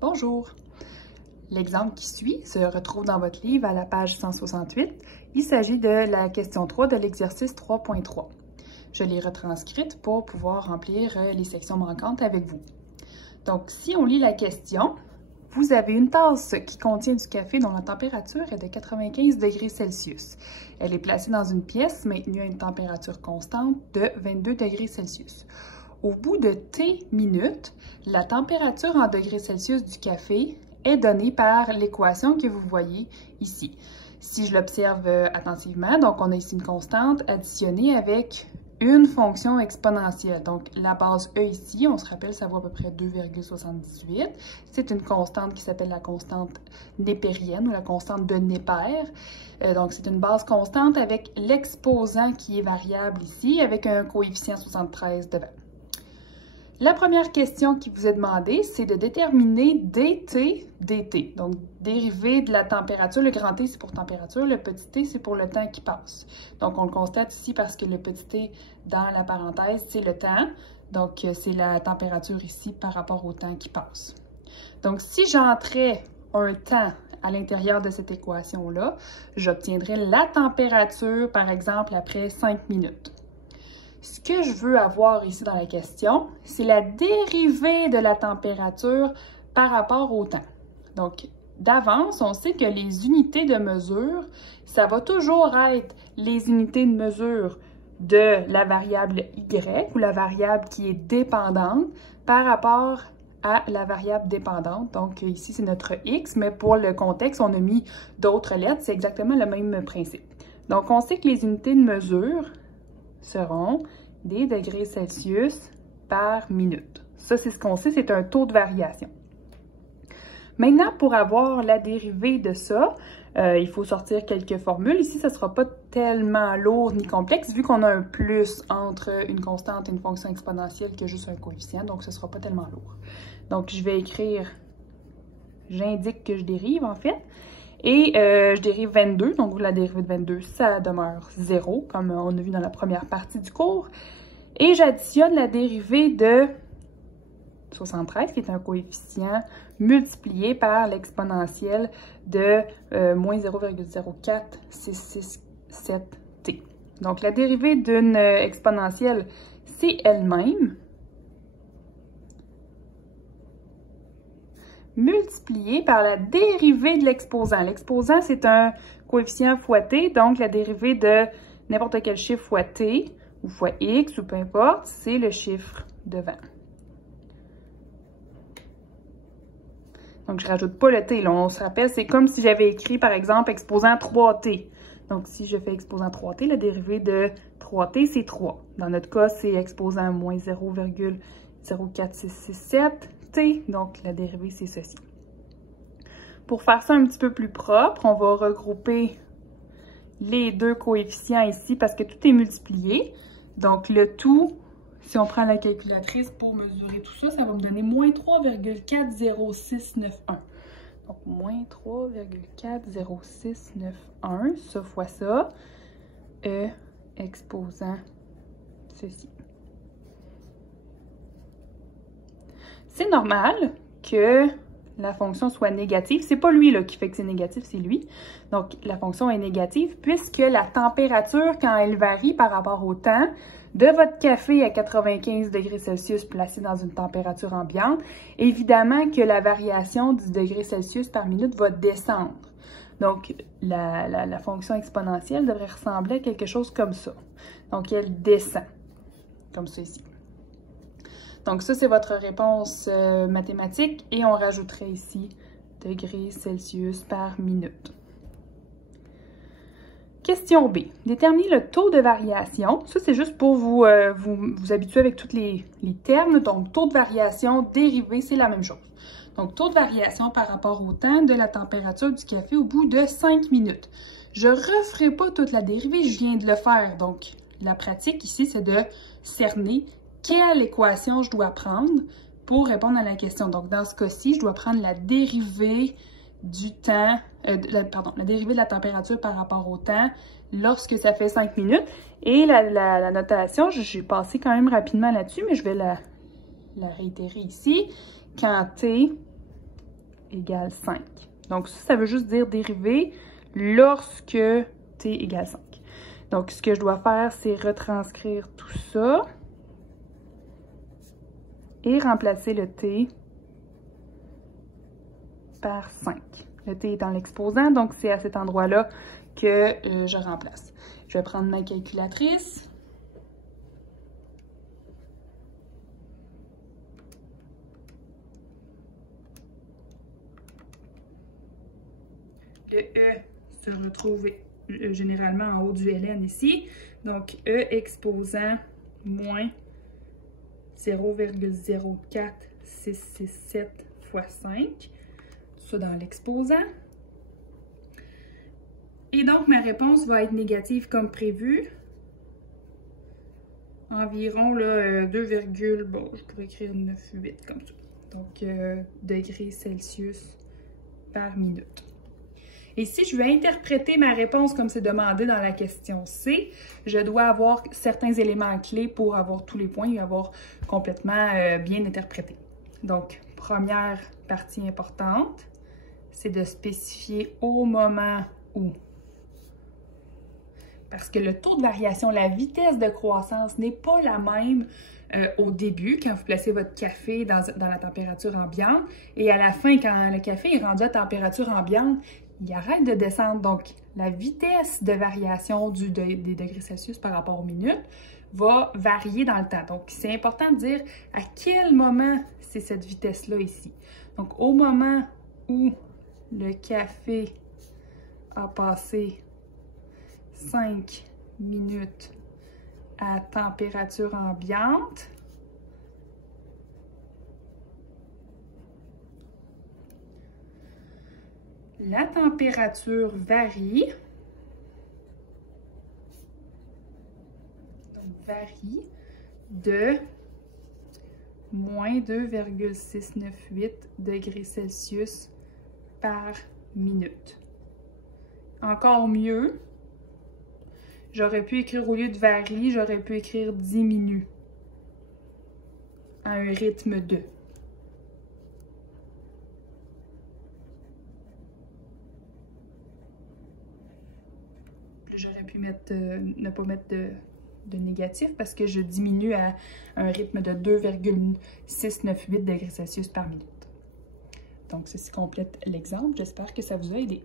Bonjour! L'exemple qui suit se retrouve dans votre livre à la page 168. Il s'agit de la question 3 de l'exercice 3.3. Je l'ai retranscrite pour pouvoir remplir les sections manquantes avec vous. Donc, si on lit la question, vous avez une tasse qui contient du café dont la température est de 95 degrés Celsius. Elle est placée dans une pièce maintenue à une température constante de 22 degrés Celsius. Au bout de T minutes, la température en degrés Celsius du café est donnée par l'équation que vous voyez ici. Si je l'observe attentivement, donc on a ici une constante additionnée avec une fonction exponentielle. Donc la base E ici, on se rappelle, ça vaut à peu près 2,78. C'est une constante qui s'appelle la constante népérienne ou la constante de Népère. Donc c'est une base constante avec l'exposant qui est variable ici, avec un coefficient 73 devant. La première question qui vous est demandée, c'est de déterminer dt. Donc, dérivée de la température. Le grand T, c'est pour température. Le petit t, c'est pour le temps qui passe. Donc, on le constate ici parce que le petit t, dans la parenthèse, c'est le temps. Donc, c'est la température ici par rapport au temps qui passe. Donc, si j'entrais un temps à l'intérieur de cette équation-là, j'obtiendrais la température, par exemple, après 5 minutes. Ce que je veux avoir ici dans la question, c'est la dérivée de la température par rapport au temps. Donc, d'avance, on sait que les unités de mesure, ça va toujours être les unités de mesure de la variable y ou la variable qui est dépendante par rapport à la variable dépendante. Donc, ici, c'est notre x, mais pour le contexte, on a mis d'autres lettres. C'est exactement le même principe. Donc, on sait que les unités de mesure seront des degrés Celsius par minute. Ça, c'est ce qu'on sait, c'est un taux de variation. Maintenant, pour avoir la dérivée de ça, il faut sortir quelques formules. Ici, ça ne sera pas tellement lourd ni complexe, vu qu'on a un plus entre une constante et une fonction exponentielle que juste un coefficient, donc ce ne sera pas tellement lourd. Donc, je vais écrire, j'indique que je dérive, en fait. Et je dérive 22, donc la dérivée de 22, ça demeure 0, comme on a vu dans la première partie du cours. Et j'additionne la dérivée de 73, qui est un coefficient multiplié par l'exponentielle de moins 0,04667t. Donc la dérivée d'une exponentielle, c'est elle-même multiplié par la dérivée de l'exposant. L'exposant, c'est un coefficient fois t, donc la dérivée de n'importe quel chiffre fois t, ou fois x, ou peu importe, c'est le chiffre devant. Donc, je ne rajoute pas le t, là. On se rappelle, c'est comme si j'avais écrit, par exemple, exposant 3t. Donc, si je fais exposant 3t, la dérivée de 3t, c'est 3. Dans notre cas, c'est exposant moins 0,04667t, donc la dérivée, c'est ceci. Pour faire ça un petit peu plus propre, on va regrouper les deux coefficients ici parce que tout est multiplié. Donc, le tout, si on prend la calculatrice pour mesurer tout ça, ça va me donner moins 3,40691. Donc, moins 3,40691, ça fois ça, exposant ceci. C'est normal que la fonction soit négative. C'est pas lui là, qui fait que c'est négatif, c'est lui. Donc, la fonction est négative puisque la température, quand elle varie par rapport au temps, de votre café à 95 degrés Celsius placé dans une température ambiante, évidemment que la variation du degré Celsius par minute va descendre. Donc, la fonction exponentielle devrait ressembler à quelque chose comme ça. Donc, elle descend, comme ceci. Donc ça, c'est votre réponse mathématique et on rajouterait ici degrés Celsius par minute. Question B. Déterminez le taux de variation. Ça, c'est juste pour vous habituer avec tous les termes. Donc, taux de variation, dérivée, c'est la même chose. Donc, taux de variation par rapport au temps de la température du café au bout de 5 minutes. Je ne referai pas toute la dérivée, je viens de le faire. Donc, la pratique ici, c'est de cerner quelle équation je dois prendre pour répondre à la question. Donc, dans ce cas-ci, je dois prendre la dérivée du temps, la dérivée de la température par rapport au temps lorsque ça fait 5 minutes. Et la notation, j'ai passé quand même rapidement là-dessus, mais je vais la réitérer ici. Quand t égale 5. Donc ça veut juste dire dériver lorsque t égale 5. Donc ce que je dois faire, c'est retranscrire tout ça et remplacer le t par 5. Le t est dans l'exposant, donc c'est à cet endroit-là que je remplace. Je vais prendre ma calculatrice. Le E se retrouve généralement en haut du ln ici. Donc, E exposant moins 0,04667 fois 5. Tout ça dans l'exposant. Et donc, ma réponse va être négative comme prévu. Environ 2, bon, je pourrais écrire 9,8 comme ça. Donc, degrés Celsius par minute. Et si je veux interpréter ma réponse comme c'est demandé dans la question C, je dois avoir certains éléments clés pour avoir tous les points et avoir complètement bien interprété. Donc, première partie importante, c'est de spécifier au moment où. Parce que le taux de variation, la vitesse de croissance n'est pas la même au début, quand vous placez votre café dans la température ambiante, et à la fin, quand le café est rendu à température ambiante, il arrête de descendre. Donc, la vitesse de variation des degrés Celsius par rapport aux minutes va varier dans le temps. Donc, c'est important de dire à quel moment c'est cette vitesse-là ici. Donc, au moment où le café a passé 5 minutes à température ambiante, la température varie, de moins 2,698 degrés Celsius par minute. Encore mieux, j'aurais pu écrire au lieu de varie, j'aurais pu écrire diminue à un rythme de. J'aurais pu ne pas mettre de négatif parce que je diminue à un rythme de 2,698 degrés Celsius par minute. Donc, ceci complète l'exemple. J'espère que ça vous a aidé.